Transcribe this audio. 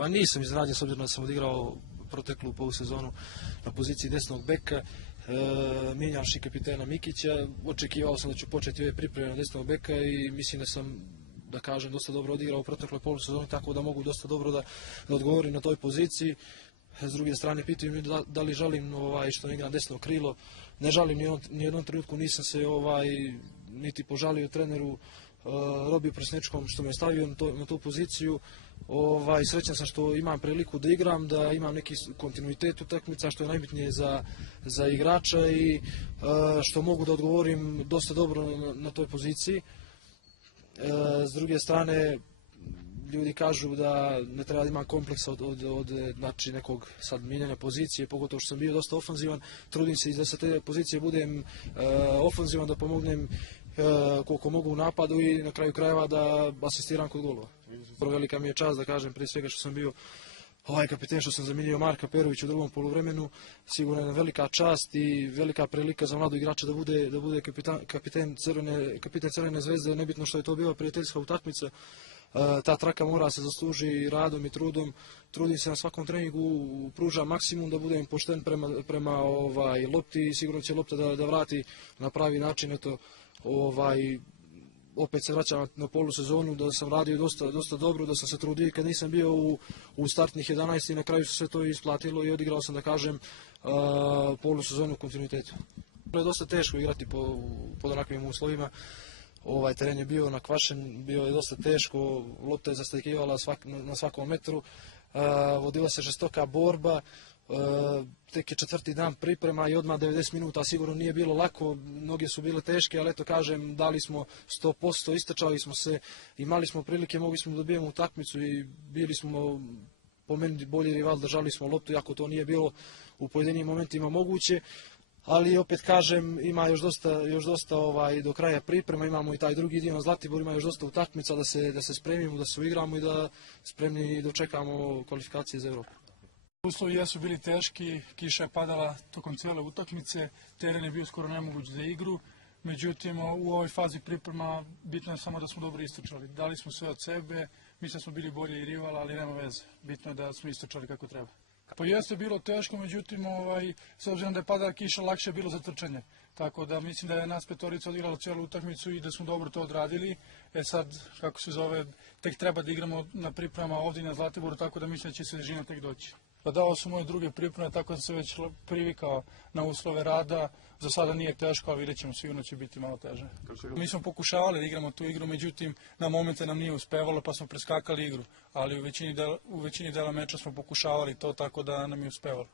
Pa nisam iznenađen s obzirom da sam odigrao proteklu polusezonu na poziciji desnog beka. Mijenjavši kapitena Mikića, očekivao sam da ću početi ove pripreme na desnog beka i mislim da sam, da kažem, dosta dobro odigrao u protekloj polusezoni, tako da mogu dosta dobro da odgovorim na toj poziciji. S druge strane, pitaju mi da li žalim što ne igram desno krilo. Ne žalim, ni jednom trenutku nisam se niti požalio treneru Robiju Presnečkom što me stavio na tu poziciju. Srećan sam što imam priliku da igram, da imam neki kontinuitet utakmica, što je najbitnije za igrača i što mogu da odgovorim dosta dobro na toj poziciji. S druge strane, ljudi kažu da ne treba da imam kompleksa od nekog sad mijenjanja pozicije, pogotovo što sam bio dosta ofanzivan. Trudim se i da sa te pozicije budem ofanzivan, da pomognem koliko mogu u napadu i na kraju krajeva da asistiram kod golova. Velika mi je čast da kažem prije svega što sam bio kapiten, što sam zamenio Marka Perovića u drugom poluvremenu. Sigurno je velika čast i velika prilika za mladu igrača da bude kapiten Crvene zvezde, nebitno što je to bila prijateljska utakmica. Ta traka mora se zasluži radom i trudom. Trudim se na svakom treningu, pružam maksimum da budem pošten prema lopti i sigurno će lopta da vrati na pravi način. Opet se vraćam na polusezonu, da sam radio dosta dobro, da sam se trudio i kad nisam bio u startnih 11 i na kraju se sve to isplatilo i odigrao sam, da kažem, polusezonu u kontinuitetu. Bilo je dosta teško igrati pod onakvim uslovima. Teren je bio nakvašen, bio je dosta teško, lopta je zastajkivala na svakom metru, vodila se žestoka borba. Tek je 4. dan priprema i odmah 90 minuta, sigurno nije bilo lako, noge su bile teške, ali eto kažem, dali smo 100%, istračali smo se, imali smo prilike, mogli smo da dobijemo utakmicu i bili smo po meni bolji rival, držali smo loptu, iako to nije bilo u pojedinim momentima moguće. Ali opet kažem, ima još dosta do kraja priprema, imamo i taj drugi dio na Zlatibor, ima još dosta utakmica da se spremimo, da se uigramo i da spremni dočekamo kvalifikacije za Evropu. Uslovi jesu bili teški, kiša je padala tokom cijele utakmice, teren je bio skoro nemoguć za igru, međutim u ovoj fazi priprema bitno je samo da smo dobro istračali. Dali smo sve od sebe, mislim da smo bili bolji rival, ali nema veze, bitno je da smo istračali kako treba. Pa jeste bilo teško, međutim, s obzirom da je padala kiša, lakše je bilo za trčanje. Tako da mislim da je nas petorica odigrala cijelu utakmicu i da smo dobro to odradili. Sad, kako se zove, tek treba da igramo na pripremama ovdje na Zlatiboru, tako da mislim da će svežina tek doći. Pa dao sam moje druge pripreme, tako da sam se već privikao na uslove rada. Za sada nije teško, ali vidjet ćemo, sigurno će biti malo teže. Mi smo pokušavali da igramo tu igru, međutim na momente nam nije uspevalo pa smo preskakali igru. Ali u većini dela meča smo pokušavali to, tako da nam je uspevalo.